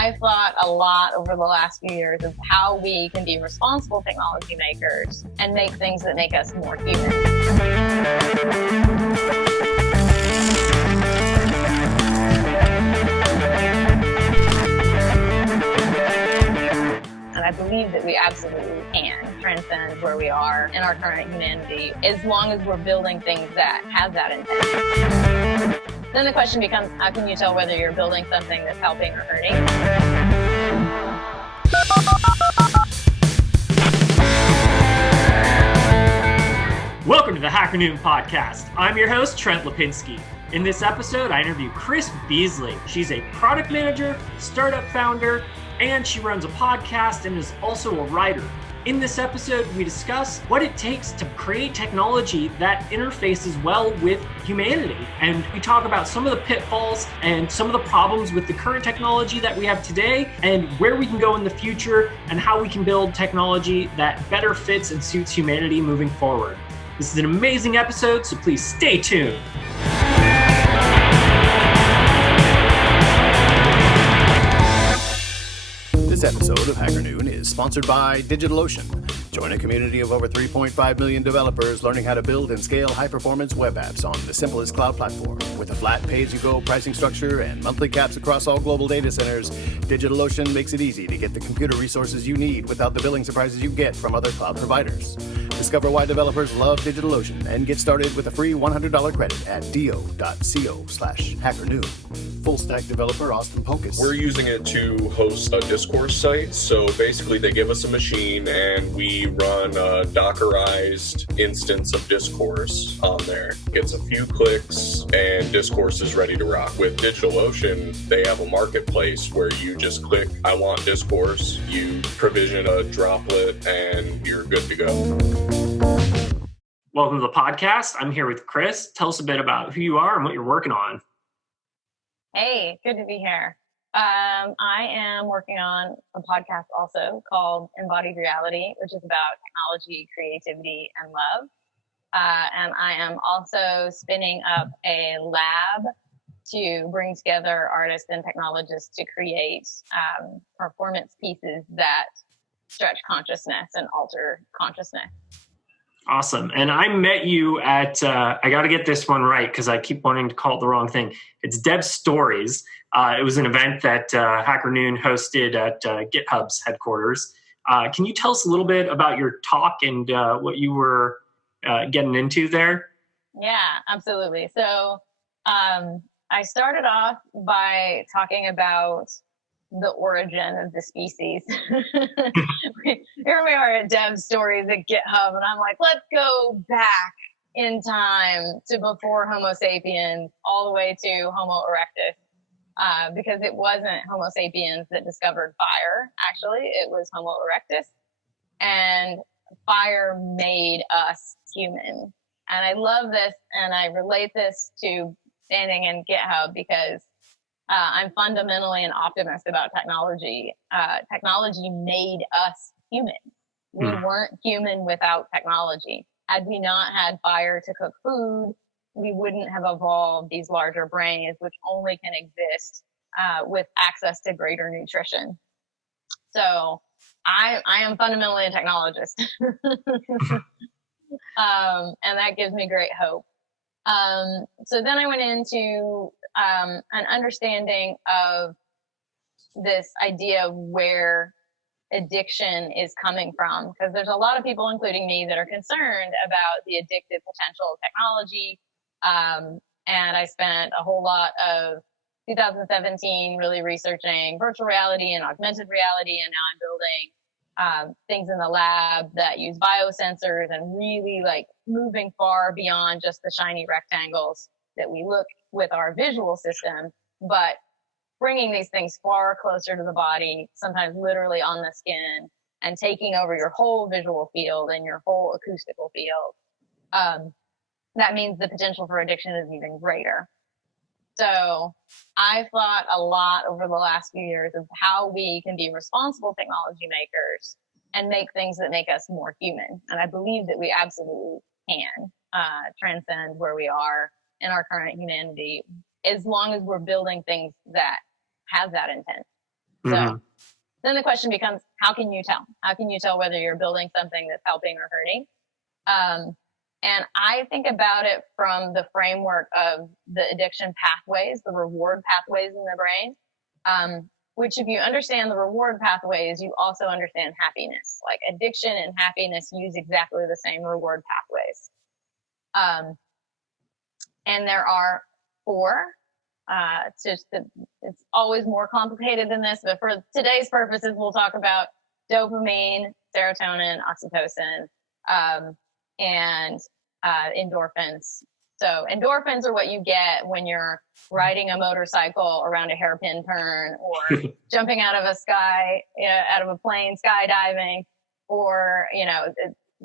I've thought a lot over the last few years of how we can be responsible technology makers and make things that make us more human. And I believe that we absolutely can transcend where we are in our current humanity as long as we're building things that have that intent. Then the question becomes, how can you tell whether you're building something that's helping or hurting? Welcome to the HackerNoon podcast. I'm your host, Trent Lapinski. In this episode, I interview Cris Beasley. She's a product manager, startup founder, and she runs a podcast and is also a writer. In this episode, we discuss what it takes to create technology that interfaces well with humanity. And we talk about some of the pitfalls and some of the problems with the current technology that we have today and where we can go in the future and how we can build technology that better fits and suits humanity moving forward. This is an amazing episode, so please stay tuned. This episode of HackerNoon is sponsored by DigitalOcean. Join a community of over 3.5 million developers learning how to build and scale high-performance web apps on the simplest cloud platform. With a flat pay-as-you-go pricing structure and monthly caps across all global data centers, DigitalOcean makes it easy to get the computer resources you need without the billing surprises you get from other cloud providers. Discover why developers love DigitalOcean and get started with a free $100 credit at do.co/HackerNoon. Full-stack developer Austin Pocus. We're using it to host a discourse site. So basically they give us a machine and we run a Dockerized instance of discourse on there. Gets a few clicks and discourse is ready to rock. With DigitalOcean, they have a marketplace where you just click, I want discourse, you provision a droplet and you're good to go. Welcome to the podcast. I'm here with Cris. Tell us a bit about who you are and what you're working on. Hey, good to be here. I am working on a podcast also called Embodied Reality, which is about technology, creativity, and love. And I am also spinning up a lab to bring together artists and technologists to create performance pieces that stretch consciousness and alter consciousness. Awesome. And I met you at, I got to get this one right because I keep wanting to call it the wrong thing. It's Dev Stories. It was an event that HackerNoon hosted at GitHub's headquarters. Can you tell us a little bit about your talk and what you were getting into there? Yeah, absolutely. So I started off by talking about the origin of the species. Here we are at Dev Stories at GitHub, and I'm like, let's go back in time to before Homo sapiens, all the way to Homo erectus, because it wasn't Homo sapiens that discovered fire. Actually, it was Homo erectus, and fire made us human. And I love this, and I relate this to standing in GitHub because I'm fundamentally an optimist about technology. Technology made us human. We weren't human without technology. Had we not had fire to cook food, we wouldn't have evolved these larger brains, which only can exist with access to greater nutrition. So I am fundamentally a technologist. And that gives me great hope. So then I went into an understanding of this idea of where addiction is coming from, because there's a lot of people, including me, that are concerned about the addictive potential of technology. And I spent a whole lot of 2017 really researching virtual reality and augmented reality, and now I'm building things in the lab that use biosensors and really like moving far beyond just the shiny rectangles that we look with our visual system, but bringing these things far closer to the body, sometimes literally on the skin, and taking over your whole visual field and your whole acoustical field. That means the potential for addiction is even greater. So I've thought a lot over the last few years of how we can be responsible technology makers and make things that make us more human. And I believe that we absolutely can transcend where we are in our current humanity as long as we're building things that have that intent. So then the question becomes, how can you tell? How can you tell whether you're building something that's helping or hurting? And I think about it from the framework of the addiction pathways, the reward pathways in the brain, which if you understand the reward pathways, you also understand happiness. Like addiction and happiness use exactly the same reward pathways. And there are 4. It's always more complicated than this, but for today's purposes, we'll talk about dopamine, serotonin, oxytocin, and endorphins. So endorphins are what you get when you're riding a motorcycle around a hairpin turn, or jumping out of a plane, skydiving, or,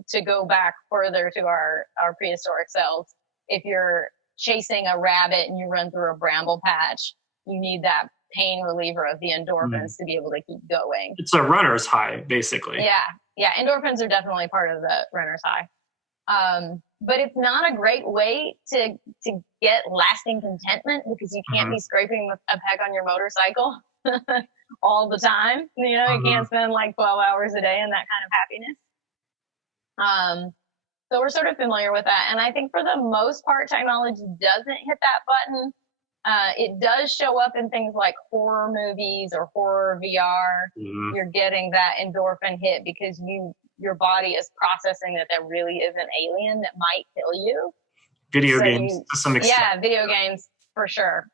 to go back further to our prehistoric selves. If you're chasing a rabbit and you run through a bramble patch, you need that pain reliever of the endorphins to be able to keep going. It's a runner's high, basically. Yeah. Endorphins are definitely part of the runner's high. But it's not a great way to get lasting contentment, because you can't be scraping a peg on your motorcycle all the time. You can't spend like 12 hours a day in that kind of happiness. So we're sort of familiar with that. And I think for the most part, technology doesn't hit that button. It does show up in things like horror movies or horror VR. You're getting that endorphin hit because your body is processing that there really is an alien that might kill you. Video games to some extent. Yeah, video games for sure.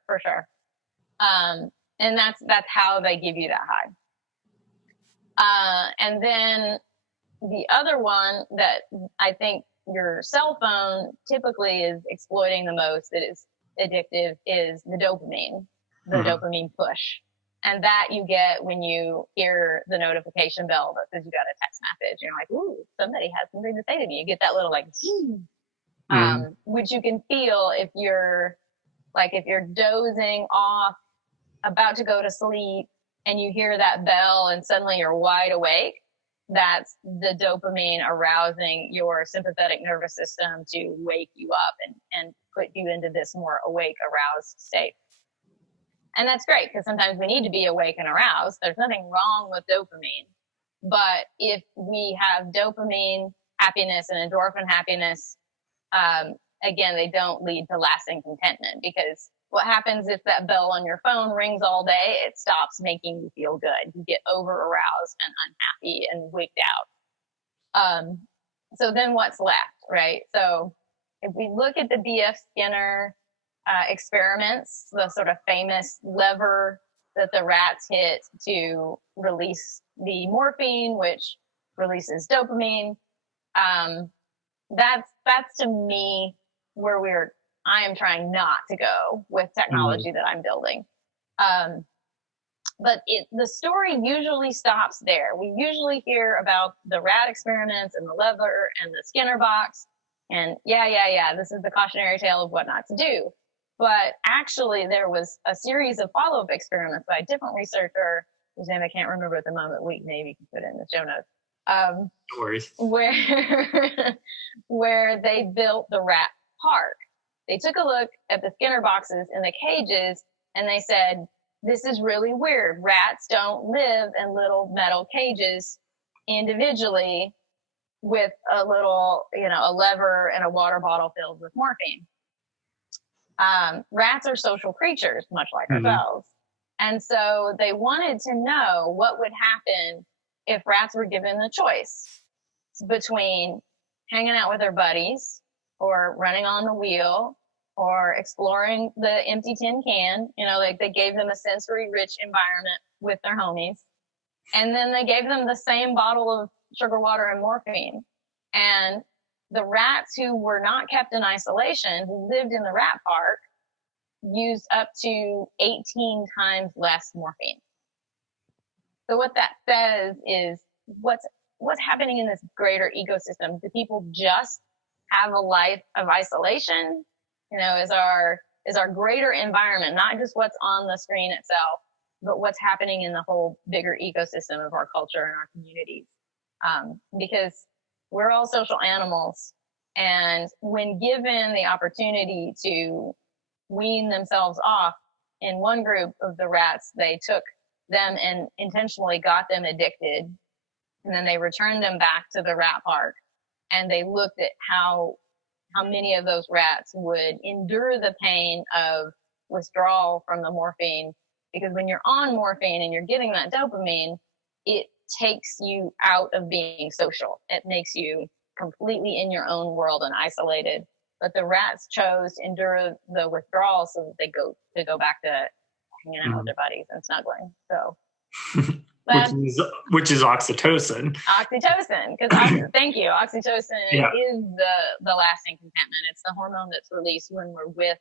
And that's how they give you that high. And then the other one that I think your cell phone typically is exploiting the most, that is addictive, is the dopamine, dopamine push. And that you get when you hear the notification bell that says you got a text message. You're like, ooh, somebody has something to say to me. You get that little which you can feel if you're dozing off, about to go to sleep, and you hear that bell and suddenly you're wide awake. That's the dopamine arousing your sympathetic nervous system to wake you up and put you into this more awake, aroused state. And that's great, because sometimes we need to be awake and aroused. There's nothing wrong with dopamine. But if we have dopamine happiness and endorphin happiness, again, they don't lead to lasting contentment, because what happens if that bell on your phone rings all day? It stops making you feel good. You get over aroused and unhappy and wigged out. So then what's left, right? So if we look at the B.F. Skinner experiments, the sort of famous lever that the rats hit to release the morphine, which releases dopamine, that's to me where I am trying not to go with technology that I'm building. But the story usually stops there. We usually hear about the rat experiments and the lever and the Skinner box. And this is the cautionary tale of what not to do. But actually, there was a series of follow-up experiments by a different researcher, whose name I can't remember at the moment. We maybe can put it in the show notes. No worries. Where they built the rat park. They took a look at the Skinner boxes in the cages, and they said, this is really weird. Rats don't live in little metal cages individually with a little, a lever and a water bottle filled with morphine. Rats are social creatures, much like ourselves. And so they wanted to know what would happen if rats were given the choice between hanging out with their buddies, or running on the wheel, or exploring the empty tin can. They gave them a sensory rich environment with their homies. And then they gave them the same bottle of sugar water and morphine. And the rats who were not kept in isolation, who lived in the rat park, used up to 18 times less morphine. So what that says is, what's happening in this greater ecosystem? Do people just have a life of isolation? Is our greater environment, not just what's on the screen itself, but what's happening in the whole bigger ecosystem of our culture and our communities. Because we're all social animals, and when given the opportunity to wean themselves off, in one group of the rats, they took them and intentionally got them addicted. And then they returned them back to the rat park, and they looked at how many of those rats would endure the pain of withdrawal from the morphine. Because when you're on morphine and you're getting that dopamine, it takes you out of being social. It makes you completely in your own world and isolated. But the rats chose to endure the withdrawal so that they go back to hanging out with their buddies and snuggling. So, which is oxytocin. Oxytocin, because thank you. Oxytocin Yeah. is the lasting contentment. It's the hormone that's released when we're with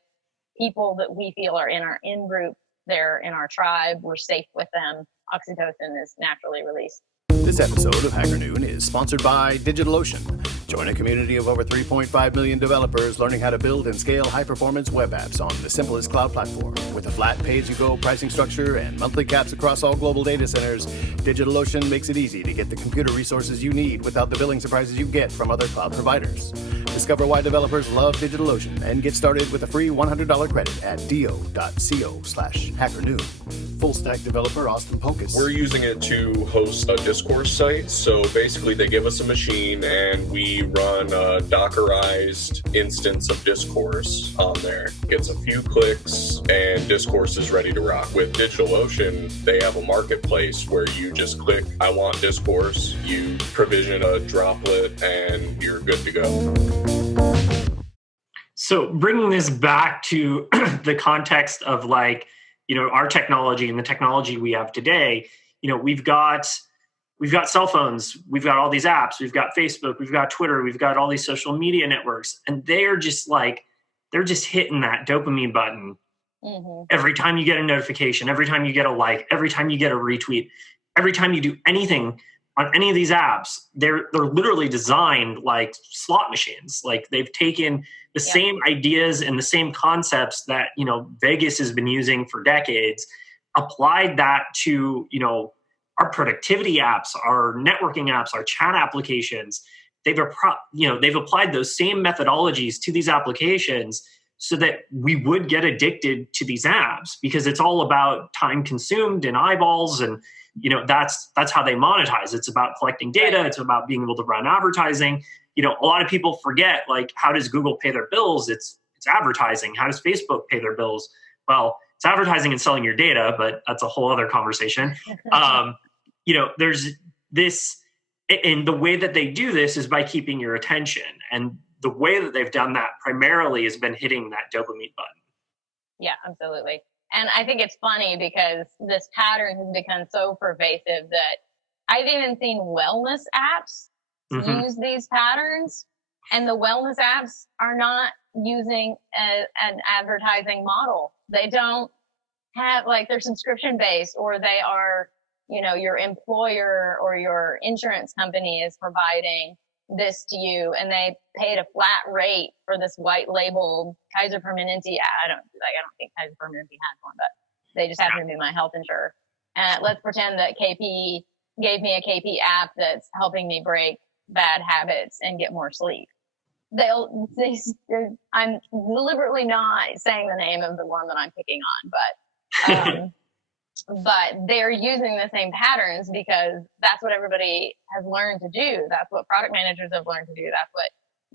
people that we feel are in our in-group. They're in our tribe. We're safe with them. Oxytocin is naturally released. This episode of HackerNoon is sponsored by DigitalOcean. Join a community of over 3.5 million developers learning how to build and scale high-performance web apps on the simplest cloud platform. With a flat pay-as-you-go pricing structure and monthly caps across all global data centers, DigitalOcean makes it easy to get the computer resources you need without the billing surprises you get from other cloud providers. Discover why developers love DigitalOcean and get started with a free $100 credit at do.co/HackerNoon. Full-stack developer Austin Pocus. We're using it to host a discourse site. So basically they give us a machine and we run a Dockerized instance of discourse on there. Gets a few clicks and discourse is ready to rock. With DigitalOcean, they have a marketplace where you just click, I want discourse, you provision a droplet, and you're good to go. So bringing this back to the context of like, our technology and the technology we have today, we've got cell phones, we've got all these apps, we've got Facebook, we've got Twitter, we've got all these social media networks, and they're just hitting that dopamine button. Mm-hmm. Every time you get a notification, every time you get a like, every time you get a retweet, every time you do anything on any of these apps, they're literally designed like slot machines. Like they've taken the same ideas and the same concepts that, Vegas has been using for decades, applied that to, our productivity apps, our networking apps, our chat applications. They've applied those same methodologies to these applications so that we would get addicted to these apps, because it's all about time consumed and eyeballs, and that's how they monetize. It's about collecting data. It's about being able to run advertising. A lot of people forget, like, how does Google pay their bills? It's advertising. How does Facebook pay their bills? Well, it's advertising and selling your data, but that's a whole other conversation. There's this, and the way that they do this is by keeping your attention. And the way that they've done that primarily has been hitting that dopamine button. Yeah, absolutely. And I think it's funny because this pattern has become so pervasive that I've even seen wellness apps use these patterns, and the wellness apps are not using an advertising model. They don't have, like, they're subscription based, or they are, your employer or your insurance company is providing this to you, and they paid a flat rate for this white labeled Kaiser Permanente. I don't think Kaiser Permanente has one, but they just happen to be my health insurer. And let's pretend that KP gave me a KP app that's helping me break bad habits and get more sleep. I'm deliberately not saying the name of the one that I'm picking on, but they're using the same patterns because that's what everybody has learned to do. That's what product managers have learned to do. That's what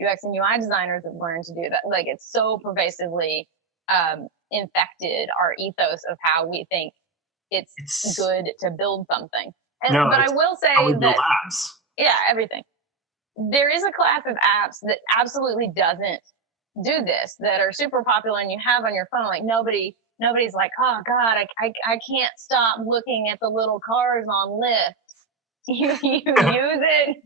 UX and UI designers have learned to do. That, like, it's so pervasively infected our ethos of how we think it's good to build something. But I will say that apps. Yeah, everything. There is a class of apps that absolutely doesn't do this, that are super popular and you have on your phone. Like nobody's like, oh God, I can't stop looking at the little cars on Lyft. You use it,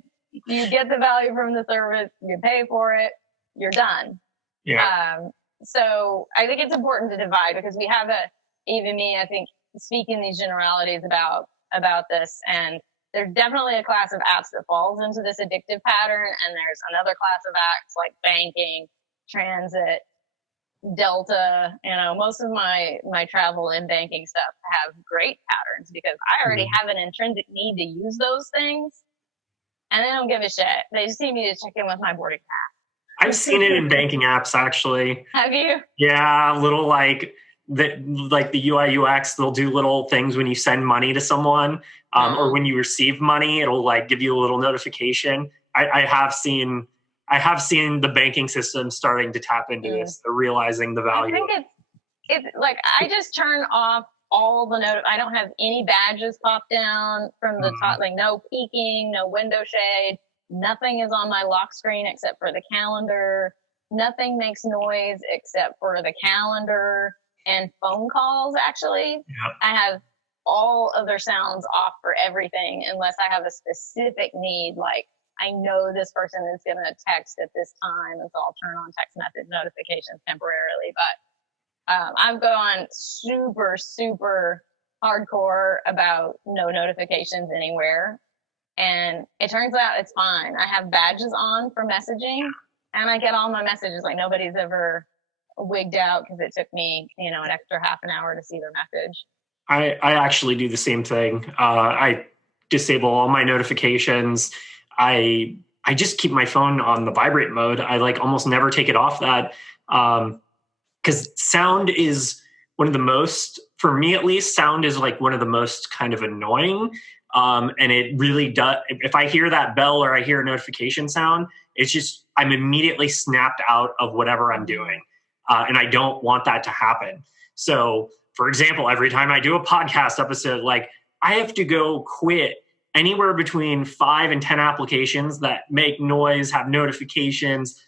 you get the value from the service, you pay for it, you're done. Yeah. So I think it's important to divide, because we have even me, I think, speaking these generalities about this, and there's definitely a class of apps that falls into this addictive pattern, and there's another class of apps like banking, transit, Delta. Most of my travel and banking stuff have great patterns because I already have an intrinsic need to use those things, and they don't give a shit. They just need me to check in with my boarding pass. I've seen it in banking apps, actually. Have you? Yeah, little like that like the UI UX, they'll do little things when you send money to someone, or when you receive money, it'll like give you a little notification. I have seen the banking system starting to tap into this. They're realizing the value. I think it's like I just turn off all the I don't have any badges pop down from the top, like no peeking, no window shade. Nothing is on my lock screen except for the calendar. Nothing makes noise except for the calendar and phone calls, actually. Yep. I have all other sounds off for everything unless I have a specific need, like I know this person is going to text at this time, and so I'll turn on text message notifications temporarily. But I've gone super, super hardcore about no notifications anywhere. And it turns out it's fine. I have badges on for messaging, and I get all my messages. Like nobody's ever wigged out because it took me, an extra half an hour to see their message. I actually do the same thing. I disable all my notifications. I just keep my phone on the vibrate mode. I like almost never take it off that, because sound is one of the most, for me at least, sound is like one of the most kind of annoying. And it really does. If I hear that bell or I hear a notification sound, it's just, I'm immediately snapped out of whatever I'm doing. And I don't want that to happen. So for example, every time I do a podcast episode, like I have to go quit anywhere between 5 and 10 applications that make noise, have notifications.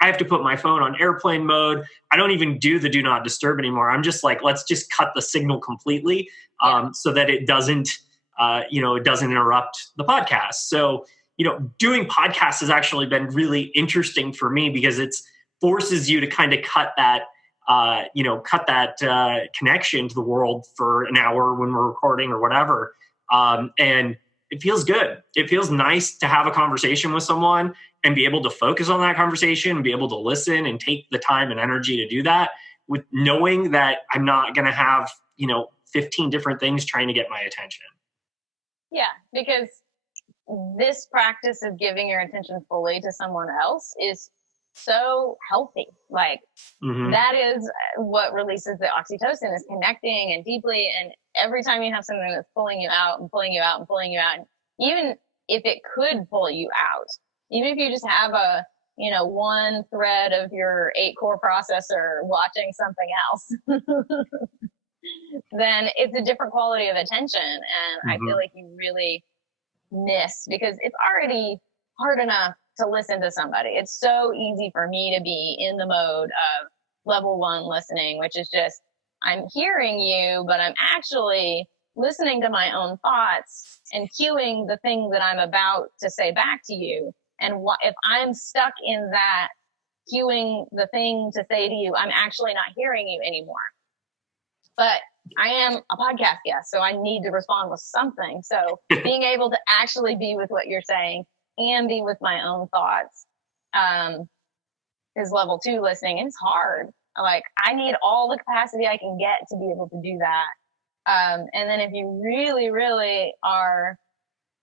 I have to put my phone on airplane mode. I don't even do the do not disturb anymore. I'm just like, let's just cut the signal completely, so that it doesn't, it doesn't interrupt the podcast. So, doing podcasts has actually been really interesting for me because it's forces you to kind of cut that connection to the world for an hour when we're recording or whatever. And it feels good. It feels nice to have a conversation with someone and be able to focus on that conversation and be able to listen and take the time and energy to do that with knowing that I'm not going to have, 15 different things trying to get my attention. Yeah, because this practice of giving your attention fully to someone else is so healthy. Like that is what releases the oxytocin, is connecting and deeply. And every time you have something that's pulling you out and pulling you out and pulling you out, even if it could pull you out, even if you just have a, one thread of your 8-core processor watching something else, then it's a different quality of attention. And I feel like you really miss, because it's already hard enough to listen to somebody. It's so easy for me to be in the mode of level 1 listening, which is just, I'm hearing you, but I'm actually listening to my own thoughts and cueing the thing that I'm about to say back to you. And if I'm stuck in that cueing the thing to say to you, I'm actually not hearing you anymore. But I am a podcast guest, so I need to respond with something. So being able to actually be with what you're saying and be with my own thoughts is level 2 listening. And it's hard. Like I need all the capacity I can get to be able to do that. And then if you really, really are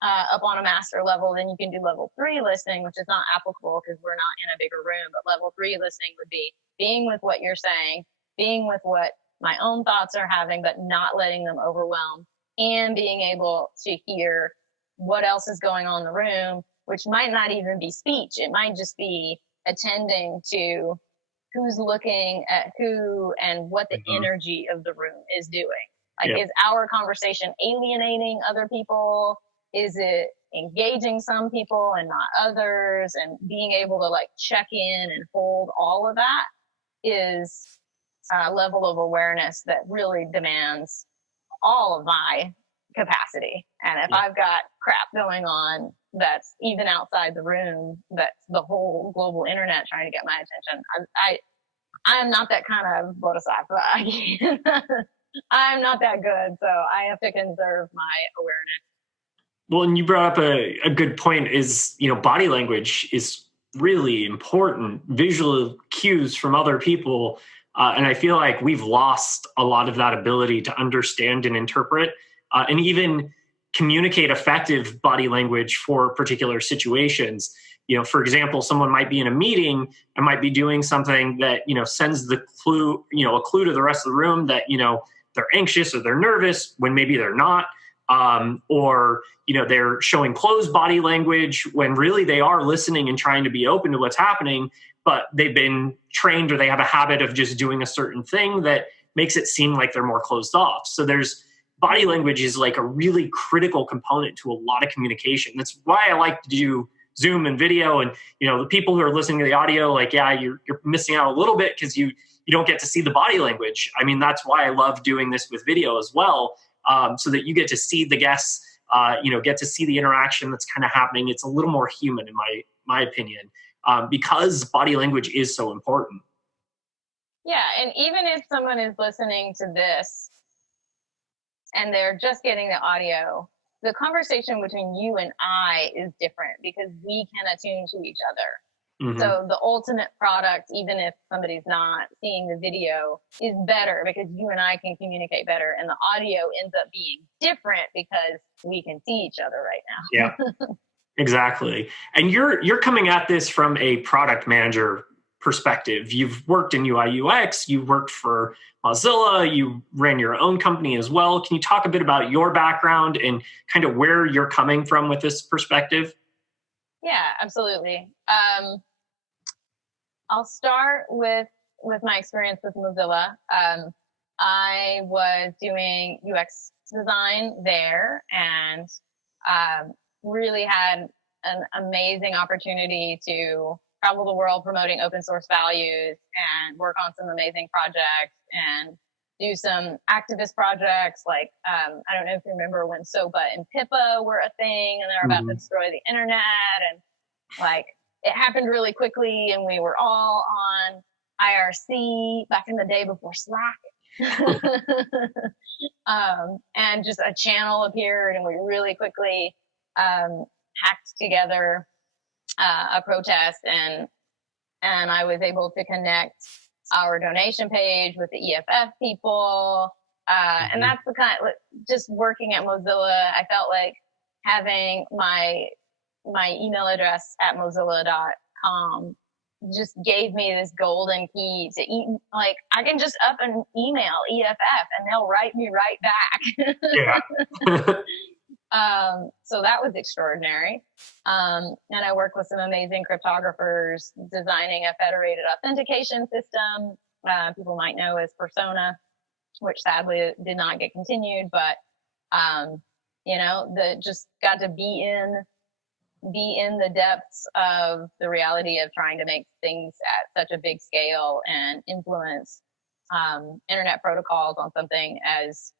up on a master level, then you can do level 3 listening, which is not applicable because we're not in a bigger room. But level 3 listening would be being with what you're saying, being with what my own thoughts are having, but not letting them overwhelm, and being able to hear what else is going on in the room, which might not even be speech. It might just be attending to who's looking at who and what the energy of the room is doing. Like, is our conversation alienating other people? Is it engaging some people and not others? And being able to like check in and hold all of that is a level of awareness that really demands all of my capacity. And if I've got crap going on that's even outside the room, that's the whole global internet trying to get my attention, I'm not that kind of bodhisattva. I'm not that good, so I have to conserve my awareness. Well, and you brought up a good point is, body language is really important. Visual cues from other people. And I feel like we've lost a lot of that ability to understand and interpret and even communicate effective body language for particular situations. For example, someone might be in a meeting and might be doing something that, sends the clue, a clue to the rest of the room that, they're anxious or they're nervous when maybe they're not. Or they're showing closed body language when really they are listening and trying to be open to what's happening, but they've been trained or they have a habit of just doing a certain thing that makes it seem like they're more closed off. So body language is like a really critical component to a lot of communication. That's why I like to do Zoom and video. And the people who are listening to the audio, like, yeah, you're missing out a little bit because you don't get to see the body language. I mean, that's why I love doing this with video as well. So that you get to see the guests, get to see the interaction that's kind of happening. It's a little more human, in my opinion, because body language is so important. Yeah, and even if someone is listening to this and they're just getting the audio, the conversation between you and I is different because we can attune to each other. Mm-hmm. So the ultimate product, even if somebody's not seeing the video, is better because you and I can communicate better. And the audio ends up being different because we can see each other right now. Yeah, exactly. And you're coming at this from a product manager perspective. You've worked in UI UX, you worked for Mozilla, you ran your own company as well. Can you talk a bit about your background and kind of where you're coming from with this perspective? Yeah, absolutely. I'll start with my experience with Mozilla. I was doing UX design there and really had an amazing opportunity to travel the world promoting open source values and work on some amazing projects and do some activist projects. Like, I don't know if you remember when SOPA and PIPA were a thing and they were about to destroy the internet, and like it happened really quickly and we were all on IRC back in the day before Slack. And just a channel appeared and we really quickly hacked together a protest, and I was able to connect our donation page with the EFF people. And that's the kind of, just working at Mozilla, I felt like having my email address at mozilla.com just gave me this golden key to like, I can just up and email EFF and they'll write me right back. Yeah. So that was extraordinary. And I worked with some amazing cryptographers designing a federated authentication system. People might know as Persona, which sadly did not get continued, but, just got to be in the depths of the reality of trying to make things at such a big scale and influence, internet protocols on something as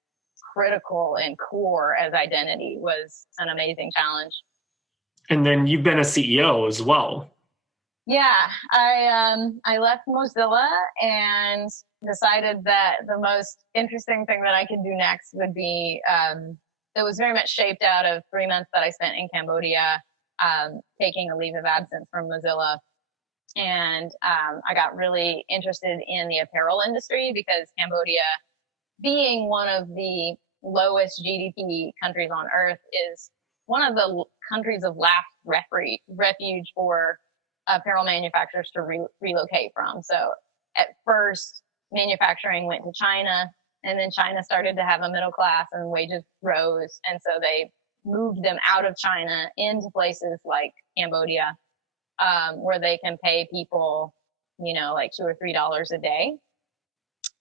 critical and core as identity was an amazing challenge. And then you've been a CEO as well. Yeah, I left Mozilla and decided that the most interesting thing that I could do next would be, it was very much shaped out of 3 months that I spent in Cambodia, taking a leave of absence from Mozilla. And I got really interested in the apparel industry because Cambodia, being one of the lowest GDP countries on earth, is one of the countries of last refuge for apparel manufacturers to relocate from. So at first, manufacturing went to China, and then China started to have a middle class and wages rose. And so they moved them out of China into places like Cambodia, where they can pay people, like $2 or $3 a day.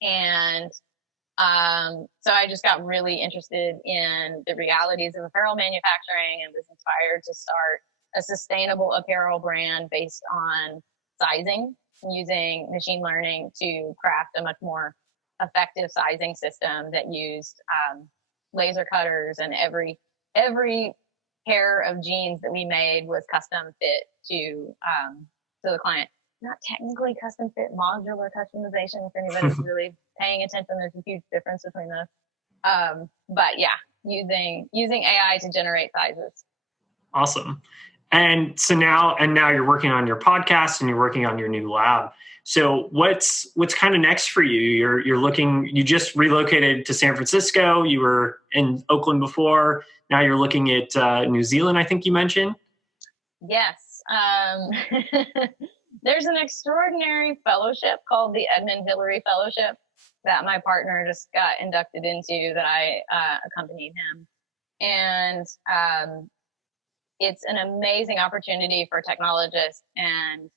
And so I just got really interested in the realities of apparel manufacturing and was inspired to start a sustainable apparel brand based on sizing, using machine learning to craft a much more effective sizing system that used laser cutters, and every pair of jeans that we made was custom fit to the client. Not technically custom fit, modular customization. If anybody's really paying attention, there's a huge difference between those. But yeah, using AI to generate sizes. Awesome. And so now you're working on your podcast and you're working on your new lab. So what's kind of next for you? You just relocated to San Francisco. You were in Oakland before. Now you're looking at New Zealand, I think you mentioned. Yes. There's an extraordinary fellowship called the Edmund Hillary Fellowship that my partner just got inducted into, that I accompanied him. And it's an amazing opportunity for technologists and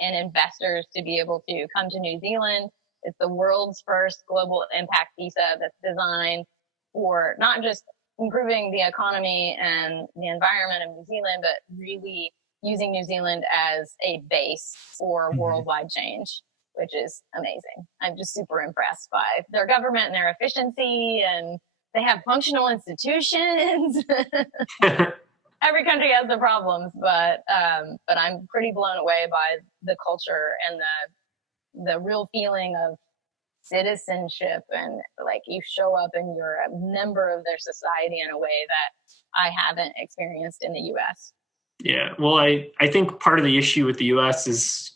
investors to be able to come to New Zealand. It's the world's first global impact visa that's designed for not just improving the economy and the environment of New Zealand, but really using New Zealand as a base for worldwide change, which is amazing. I'm just super impressed by their government and their efficiency, and they have functional institutions. Every country has their problems, but I'm pretty blown away by the culture and the real feeling of citizenship, and like you show up and you're a member of their society in a way that I haven't experienced in the US. Yeah, well, I think part of the issue with the US is,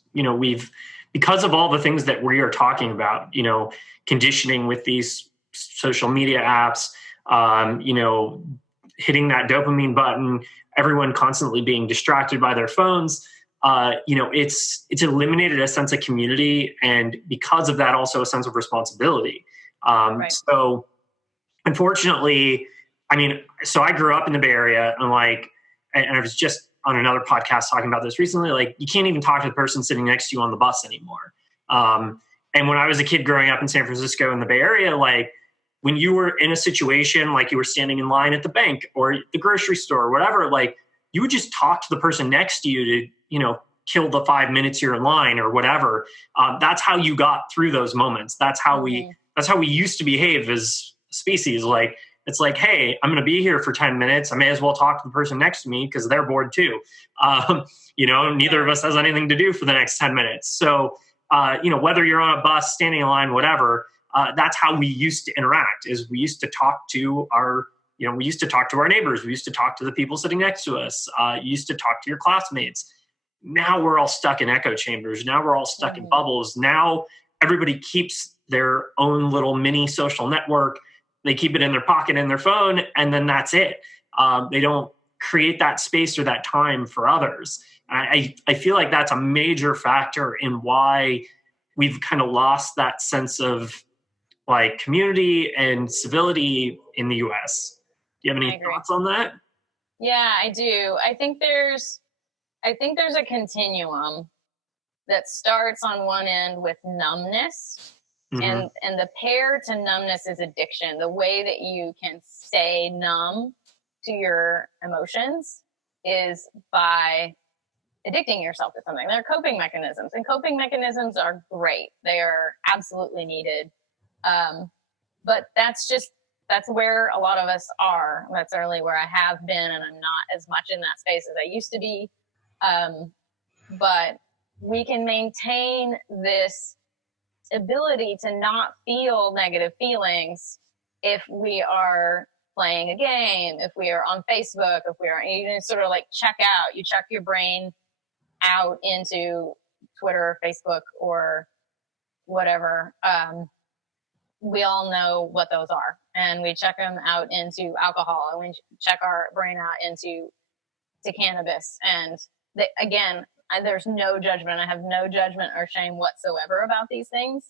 because of all the things that we are talking about, conditioning with these social media apps, hitting that dopamine button, everyone constantly being distracted by their phones. It's eliminated a sense of community, and because of that, also a sense of responsibility. Right. So unfortunately, so I grew up in the Bay Area, and I was just on another podcast talking about this recently, you can't even talk to the person sitting next to you on the bus anymore. And when I was a kid growing up in San Francisco in the Bay Area, when you were in a situation, you were standing in line at the bank or the grocery store or whatever, you would just talk to the person next to you to, kill the 5 minutes you're in line or whatever. That's how you got through those moments. That's how we used to behave as a species. It's hey, I'm going to be here for 10 minutes. I may as well talk to the person next to me because they're bored too. Neither of us has anything to do for the next 10 minutes. So, whether you're on a bus, standing in line, whatever, that's how we used to interact. Is we used to talk to our neighbors. We used to talk to the people sitting next to us. You used to talk to your classmates. Now we're all stuck in echo chambers. Now we're all stuck in bubbles. Now everybody keeps their own little mini social network. They keep it in their pocket, in their phone, and then that's it. They don't create that space or that time for others. I feel like that's a major factor in why we've kind of lost that sense of community and civility in the US. Do you have any thoughts on that? Yeah, I do. I think there's a continuum that starts on one end with numbness. And the pair to numbness is addiction. The way that you can stay numb to your emotions is by addicting yourself to something. They're coping mechanisms, and coping mechanisms are great. They are absolutely needed. But that's where a lot of us are. That's certainly where I have been, and I'm not as much in that space as I used to be. But we can maintain this ability to not feel negative feelings if we are playing a game, if we are on Facebook, if we are, you sort of check out, you check your brain out into Twitter, Facebook, or whatever. We all know what those are, and we check them out into alcohol, and we check our brain out into cannabis. And again, there's no judgment. I have no judgment or shame whatsoever about these things.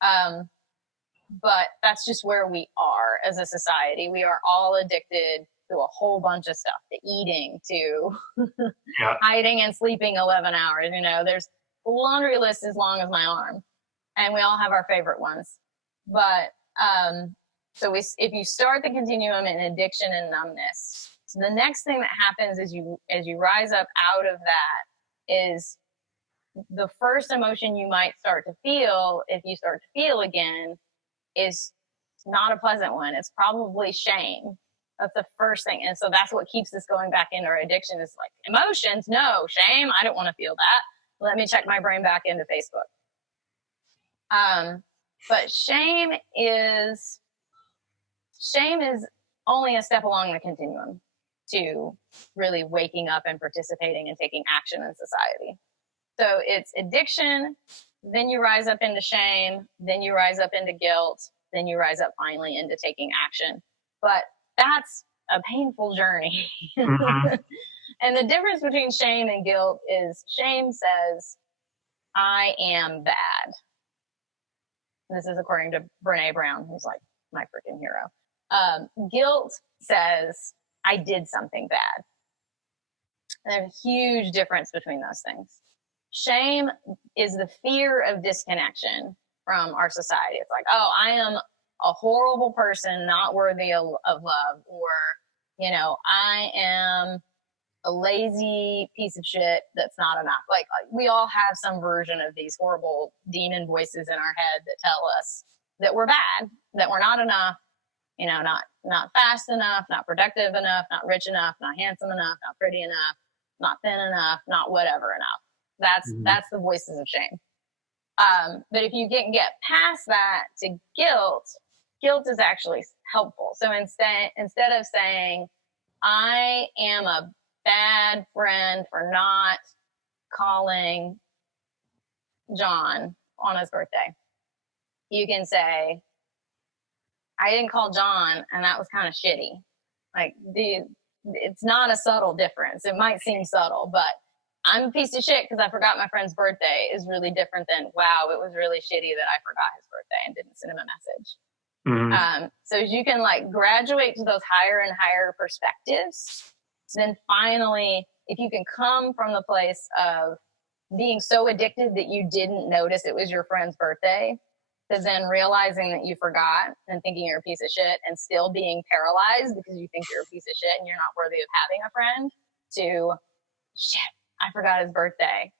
But that's just where we are as a society. We are all addicted to a whole bunch of stuff, to eating, to hiding and sleeping 11 hours. There's a laundry list as long as my arm, and we all have our favorite ones. But if you start the continuum in addiction and numbness, the next thing that happens as you rise up out of that is the first emotion you might start to feel, if you start to feel again, is not a pleasant one. It's probably shame. That's the first thing. And so that's what keeps us going back into our addiction, is emotions. No, shame. I don't want to feel that. Let me check my brain back into Facebook. But shame is only a step along the continuum to really waking up and participating and taking action in society. So it's addiction, then you rise up into shame, then you rise up into guilt, then you rise up finally into taking action. But that's a painful journey. And the difference between shame and guilt is shame says, I am bad. This is according to Brene Brown, who's like my freaking hero. Guilt says, I did something bad. And there's a huge difference between those things. Shame is the fear of disconnection from our society. It's like, oh, I am a horrible person, not worthy of love, or, you know, I am a lazy piece of shit that's not enough. Like we all have some version of these horrible demon voices in our head that tell us that we're bad, that we're not enough, you know, not fast enough, not productive enough, not rich enough, not handsome enough, not pretty enough, not thin enough, not whatever enough. That's the voices of shame. But if you can get past that to guilt is actually helpful. So instead of saying, I am a bad friend for not calling John on his birthday, you can say, I didn't call John and that was kind of shitty. Like, it's not a subtle difference. It might seem subtle, but I'm a piece of shit because I forgot my friend's birthday is really different than, wow, it was really shitty that I forgot his birthday and didn't send him a message. Mm-hmm. So as you can like graduate to those higher and higher perspectives, then finally, if you can come from the place of being so addicted that you didn't notice it was your friend's birthday, to then realizing that you forgot and thinking you're a piece of shit and still being paralyzed because you think you're a piece of shit and you're not worthy of having a friend, to shit, I forgot his birthday.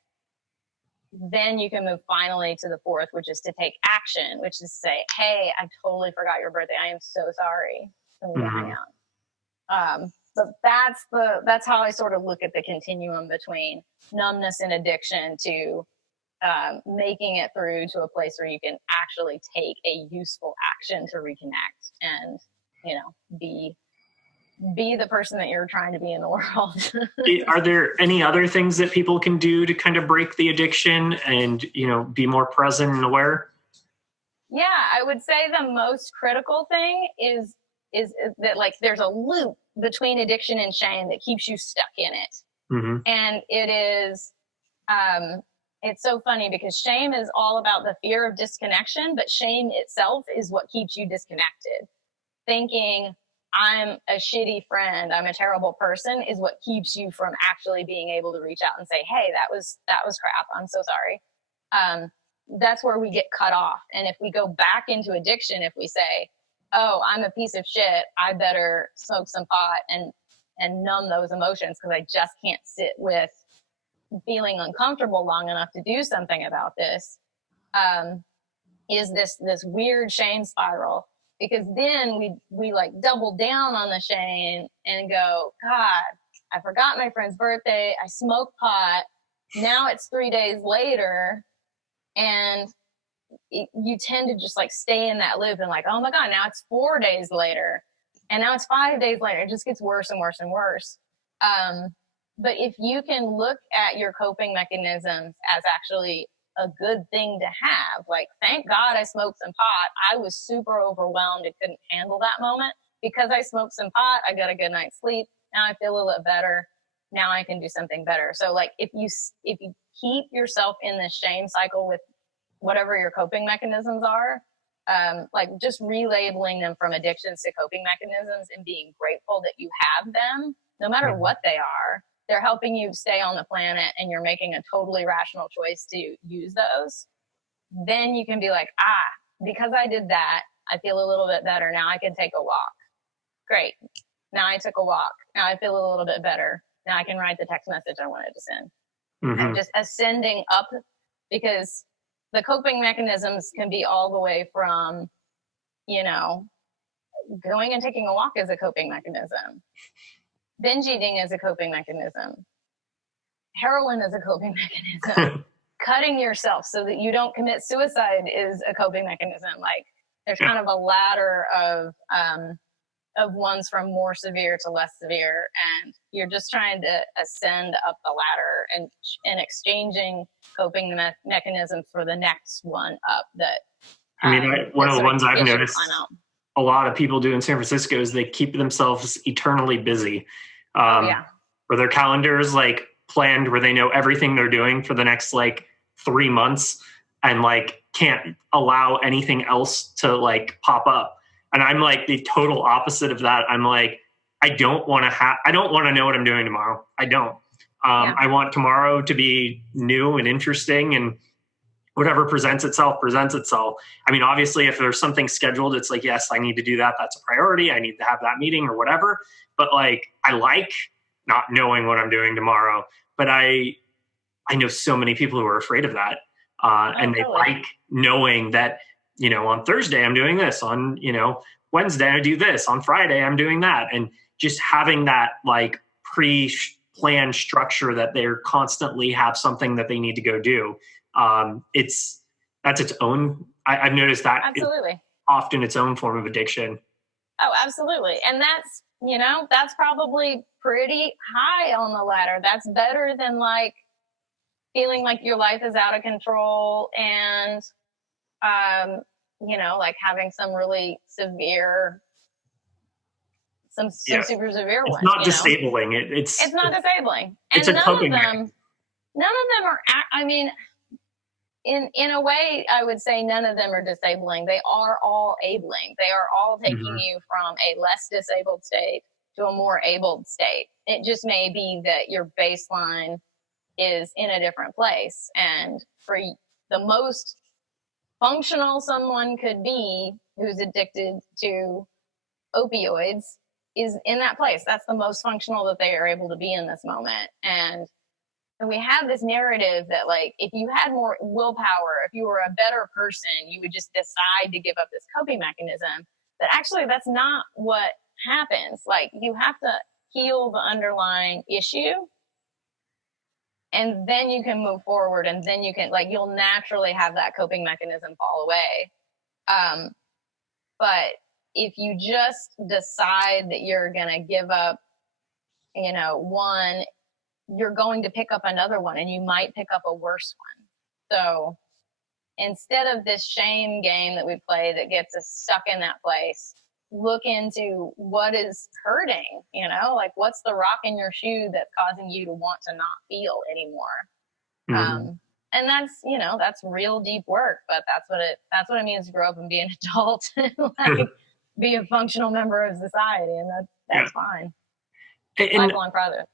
Then you can move finally to the fourth, which is to take action, which is to say, hey, I totally forgot your birthday. I am so sorry. And we hang out. But that's how I sort of look at the continuum between numbness and addiction to making it through to a place where you can actually take a useful action to reconnect and, you know, be the person that you're trying to be in the world. Are there any other things that people can do to kind of break the addiction and, you know, be more present and aware? Yeah, I would say the most critical thing is that like there's a loop between addiction and shame that keeps you stuck in it. Mm-hmm. And it is, it's so funny because shame is all about the fear of disconnection, but shame itself is what keeps you disconnected. Thinking I'm a shitty friend, I'm a terrible person is what keeps you from actually being able to reach out and say, hey, that was crap. I'm so sorry. That's where we get cut off. And if we go back into addiction, if we say, oh, I'm a piece of shit, I better smoke some pot and numb those emotions because I just can't sit with feeling uncomfortable long enough to do something about this, is this weird shame spiral. Because then we like double down on the shame and go, God, I forgot my friend's birthday. I smoked pot. Now it's 3 days later. And you tend to just like stay in that loop and like, oh my God, now it's 4 days later. And now it's 5 days later. It just gets worse and worse and worse. But if you can look at your coping mechanisms as actually a good thing to have, like, thank God I smoked some pot. I was super overwhelmed and couldn't handle that moment. Because I smoked some pot, I got a good night's sleep. Now I feel a little better. Now I can do something better. So like if you keep yourself in this shame cycle with whatever your coping mechanisms are, like just relabeling them from addictions to coping mechanisms and being grateful that you have them, no matter what they are, they're helping you stay on the planet and you're making a totally rational choice to use those. Then you can be like, because I did that, I feel a little bit better. Now I can take a walk. Great. Now I took a walk. Now I feel a little bit better. Now I can write the text message I wanted to send. Mm-hmm. And just ascending up, because the coping mechanisms can be all the way from, you know, going and taking a walk as a coping mechanism. Binge eating is a coping mechanism. Heroin is a coping mechanism. Cutting yourself so that you don't commit suicide is a coping mechanism. Like there's kind of a ladder of ones from more severe to less severe, and you're just trying to ascend up the ladder and exchanging coping mechanisms for the next one up. That one of the ones I've noticed a lot of people do in San Francisco is they keep themselves eternally busy. or their calendars like planned where they know everything they're doing for the next like 3 months and like can't allow anything else to like pop up. And I'm like the total opposite of that. I'm like, I don't want to know what I'm doing tomorrow. I don't. I want tomorrow to be new and interesting, and whatever presents itself. I mean, obviously, if there's something scheduled, it's like, yes, I need to do that. That's a priority. I need to have that meeting or whatever. But like, I like not knowing what I'm doing tomorrow. But I know so many people who are afraid of that. And they like knowing that, you know, on Thursday I'm doing this, on, you know, Wednesday I do this, on Friday I'm doing that. And just having that like pre-planned structure that they're constantly have something that they need to go do. That's its own, I've noticed that absolutely often its own form of addiction. Oh, absolutely. And that's, you know, that's probably pretty high on the ladder. That's better than like feeling like your life is out of control and, you know, like having some really severe, some super severe ones. It's not disabling. It's not disabling. And it's a coping none of them are, I mean, in a way, I would say none of them are disabling. They are all abling. They are all taking you from a less disabled state to a more abled state. It just may be that your baseline is in a different place. And for the most functional someone could be who's addicted to opioids is in that place. That's the most functional that they are able to be in this moment. And we have this narrative that like, if you had more willpower, if you were a better person, you would just decide to give up this coping mechanism. But actually that's not what happens. Like, you have to heal the underlying issue, and then you can move forward, and then you can, like, you'll naturally have that coping mechanism fall away. But if you just decide that you're going to give up, you know, one, you're going to pick up another one, and you might pick up a worse one. So instead of this shame game that we play that gets us stuck in that place, look into what is hurting, you know, like what's the rock in your shoe that's causing you to want to not feel anymore. And that's, you know, that's real deep work, but that's what it means to grow up and be an adult and like be a functional member of society. And that's fine. Lifelong process.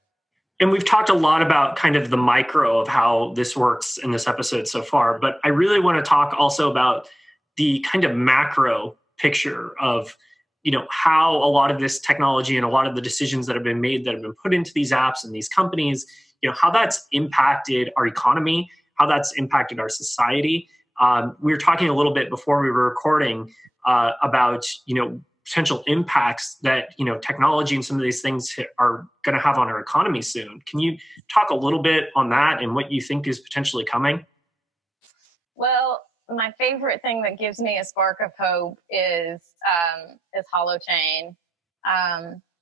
And we've talked a lot about kind of the micro of how this works in this episode so far, but I really want to talk also about the kind of macro picture of, you know, how a lot of this technology and a lot of the decisions that have been made that have been put into these apps and these companies, you know, how that's impacted our economy, how that's impacted our society. We were talking a little bit before we were recording about, you know, potential impacts that, you know, technology and some of these things are going to have on our economy soon. Can you talk a little bit on that and what you think is potentially coming? Well, my favorite thing that gives me a spark of hope is Holochain,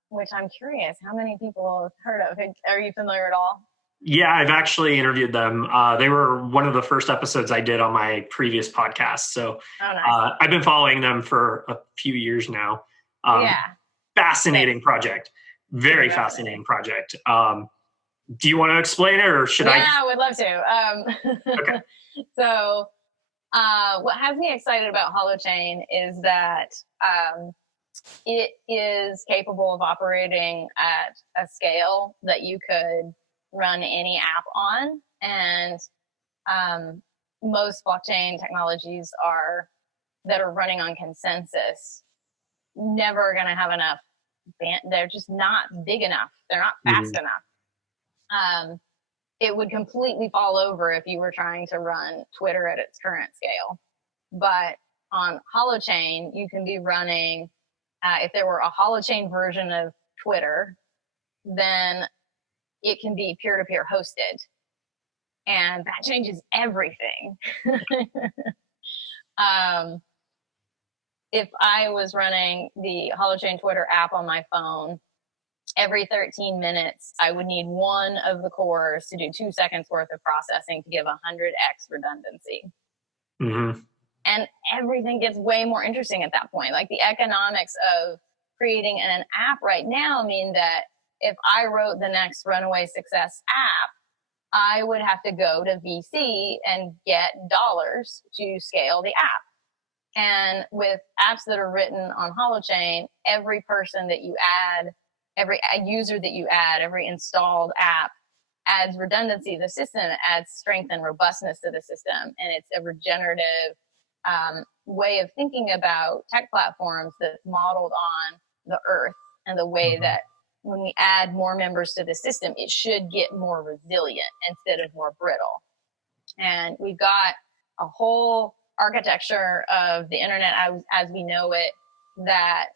which I'm curious how many people have heard of. Are you familiar at all? Yeah, I've actually interviewed them. They were one of the first episodes I did on my previous podcast. So nice. I've been following them for a few years now. Fascinating project. Very fascinating project. Do you want to explain it, or should I? Yeah, I would love to. Okay. So what has me excited about Holochain is that it is capable of operating at a scale that you could run any app on, and most blockchain technologies that are running on consensus never going to have enough they're just not big enough, they're not fast enough. It would completely fall over if you were trying to run Twitter at its current scale. But on Holochain, you can be running if there were a Holochain version of Twitter, then it can be peer-to-peer hosted. And that changes everything. If I was running the Holochain Twitter app on my phone, every 13 minutes, I would need one of the cores to do 2 seconds worth of processing to give 100x redundancy. And everything gets way more interesting at that point. Like, the economics of creating an app right now mean that if I wrote the next runaway success app, I would have to go to VC and get dollars to scale the app. And with apps that are written on Holochain, every person that you add, every user that you add, every installed app adds redundancy to the system, adds strength and robustness to the system. And it's a regenerative way of thinking about tech platforms that's modeled on the earth and the way that when we add more members to the system, it should get more resilient instead of more brittle. And we've got a whole architecture of the internet as we know it that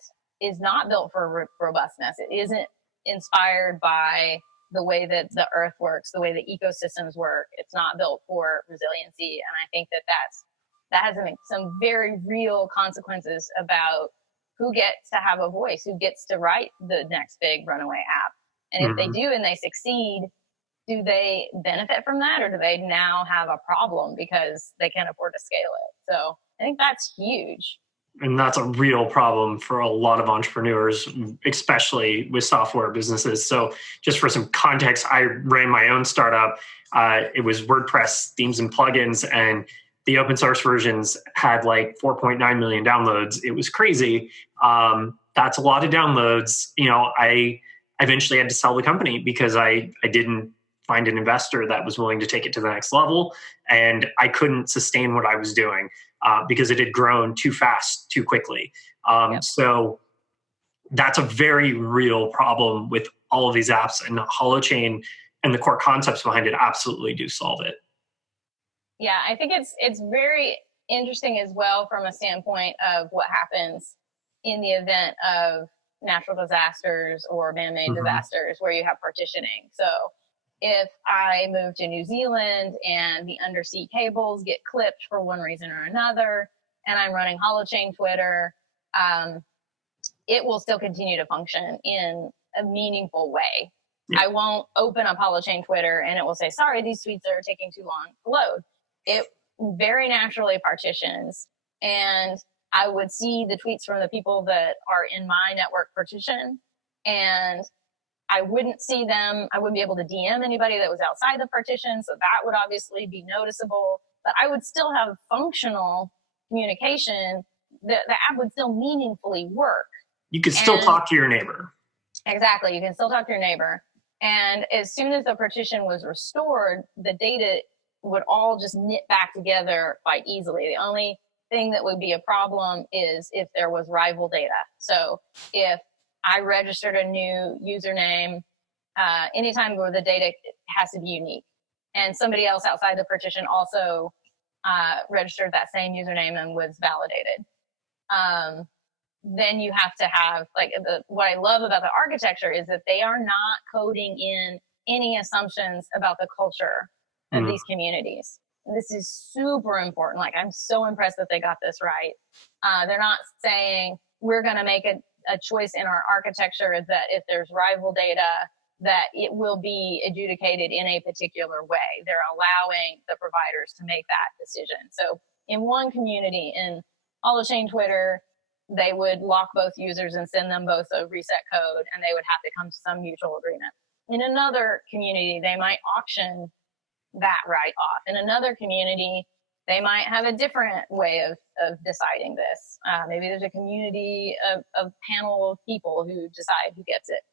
is not built for robustness. It isn't inspired by the way that the earth works, the way the ecosystems work. It's not built for resiliency. And I think that has some very real consequences about who gets to have a voice, who gets to write the next big runaway app. And if they do and they succeed, do they benefit from that, or do they now have a problem because they can't afford to scale it? So I think that's huge. And that's a real problem for a lot of entrepreneurs, especially with software businesses. So just for some context, I ran my own startup. It was WordPress themes and plugins, and the open source versions had like 4.9 million downloads. It was crazy. That's a lot of downloads. I eventually had to sell the company because I didn't find an investor that was willing to take it to the next level. And I couldn't sustain what I was doing because it had grown too fast, too quickly. So that's a very real problem with all of these apps, and Holochain and the core concepts behind it absolutely do solve it. Yeah, I think it's very interesting as well from a standpoint of what happens in the event of natural disasters or man-made disasters where you have partitioning. So if I move to New Zealand and the undersea cables get clipped for one reason or another, and I'm running Holochain Twitter, it will still continue to function in a meaningful way. Yeah. I won't open up Holochain Twitter and it will say, sorry, these tweets are taking too long to load. It very naturally partitions, and I would see the tweets from the people that are in my network partition, and I wouldn't see them. I wouldn't be able to DM anybody that was outside the partition, so that would obviously be noticeable, but I would still have functional communication. The app would still meaningfully work. You could still talk to your neighbor. Exactly. You can still talk to your neighbor. And as soon as the partition was restored, the data would all just knit back together quite easily. The only thing that would be a problem is if there was rival data. So if I registered a new username, anytime where the data has to be unique, and somebody else outside the partition also registered that same username and was validated, then you have to have, like, what I love about the architecture is that they are not coding in any assumptions about the culture of these communities. This is super important. Like, I'm so impressed that they got this right. They're not saying we're going to make a choice in our architecture that if there's rival data, that it will be adjudicated in a particular way. They're allowing the providers to make that decision. So in one community, in Holochain Twitter, they would lock both users and send them both a reset code, and they would have to come to some mutual agreement. In another community, they might auction that right off. In another community, they might have a different way of deciding this. Maybe there's a community of panel of people who decide who gets it.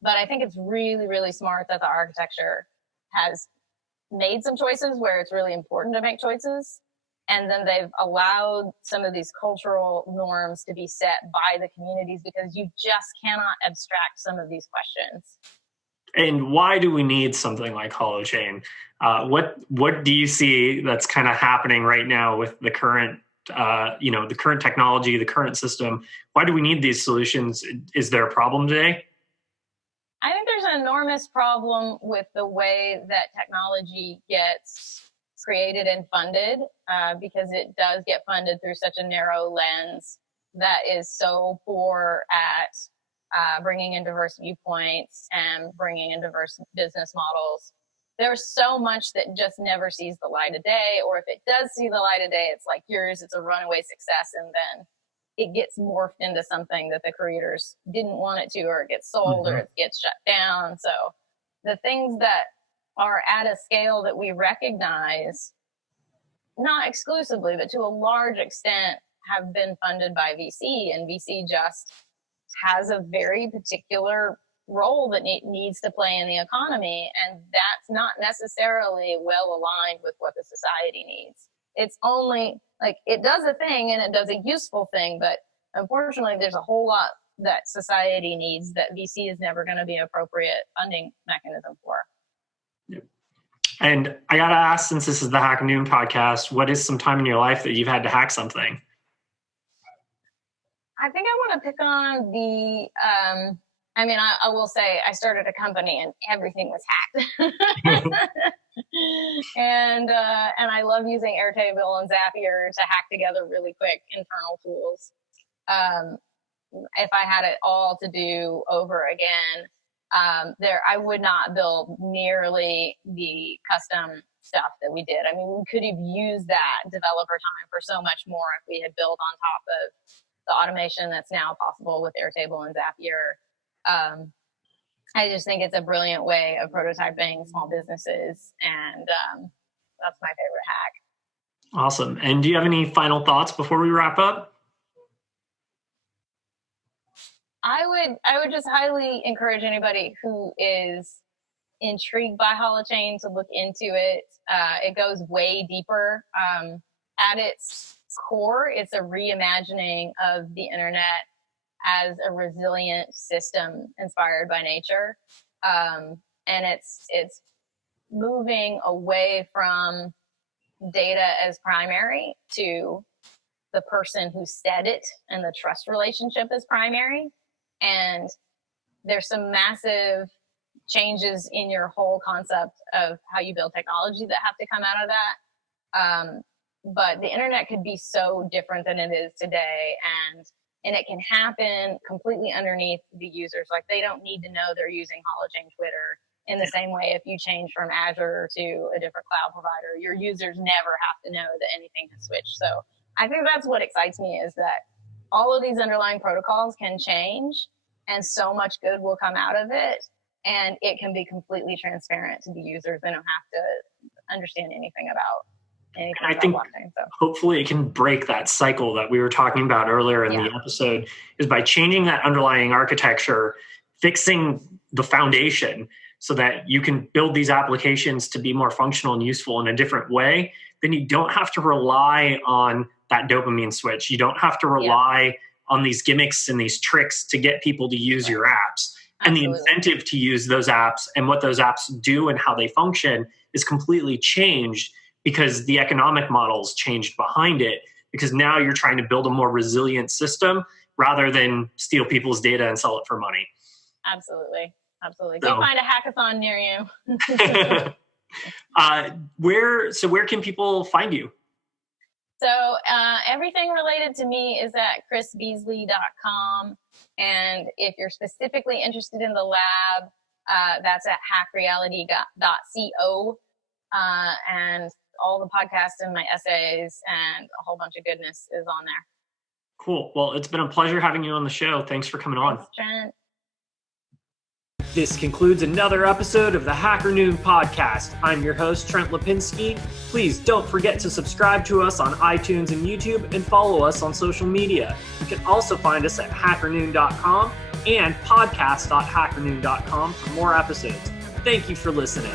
But I think it's really, really smart that the architecture has made some choices where it's really important to make choices. And then they've allowed some of these cultural norms to be set by the communities, because you just cannot abstract some of these questions. And why do we need something like Holochain? What do you see that's kind of happening right now with the current, the current technology, the current system? Why do we need these solutions? Is there a problem today? I think there's an enormous problem with the way that technology gets created and funded, because it does get funded through such a narrow lens that is so poor at bringing in diverse viewpoints and bringing in diverse business models. There's so much that just never sees the light of day, or if it does see the light of day, it's like yours, it's a runaway success, and then it gets morphed into something that the creators didn't want it to, or it gets sold, or it gets shut down. So the things that are at a scale that we recognize, not exclusively, but to a large extent, have been funded by VC, and VC just has a very particular role that it needs to play in the economy, and that's not necessarily well aligned with what the society needs. It's only like it does a thing and it does a useful thing, but unfortunately there's a whole lot that society needs that VC is never going to be an appropriate funding mechanism for. And I got to ask, since this is the HackerNoon podcast, what is some time in your life that you've had to hack something? I think I want to pick on the, I will say I started a company and everything was hacked. and I love using Airtable and Zapier to hack together really quick internal tools. If I had it all to do over again, I would not build nearly the custom stuff that we did. I mean, we could have used that developer time for so much more if we had built on top of the automation that's now possible with Airtable and Zapier. I just think it's a brilliant way of prototyping small businesses, and that's my favorite hack. Awesome. And do you have any final thoughts before we wrap up? I would just highly encourage anybody who is intrigued by holochain to look into it. It goes way deeper. At its core, it's a reimagining of the internet as a resilient system inspired by nature. And it's moving away from data as primary to the person who said it, and the trust relationship as primary. And there's some massive changes in your whole concept of how you build technology that have to come out of that. But the internet could be so different than it is today. And it can happen completely underneath the users. Like, they don't need to know they're using holochain Twitter in the same way if you change from Azure to a different cloud provider. Your users never have to know that anything has switched. So I think that's what excites me, is that all of these underlying protocols can change and so much good will come out of it. And it can be completely transparent to the users. They don't have to understand anything about anything. I think blockchain, so hopefully it can break that cycle that we were talking about earlier in the episode, is by changing that underlying architecture, fixing the foundation so that you can build these applications to be more functional and useful in a different way. Then you don't have to rely on that dopamine switch. You don't have to rely on these gimmicks and these tricks to get people to use your apps. And the incentive to use those apps and what those apps do and how they function is completely changed, because the economic model's changed behind it, because now you're trying to build a more resilient system rather than steal people's data and sell it for money. Absolutely. Go find a hackathon near you. Where can people find you? So everything related to me is at chrisbeasley.com. And if you're specifically interested in the lab, that's at hackreality.co. And all the podcasts and my essays and a whole bunch of goodness is on there. Cool. Well, it's been a pleasure having you on the show. Thanks for coming on. Thanks, Trent. This concludes another episode of the HackerNoon podcast. I'm your host, Trent Lapinski. Please don't forget to subscribe to us on iTunes and YouTube, and follow us on social media. You can also find us at hackernoon.com and podcast.hackernoon.com for more episodes. Thank you for listening.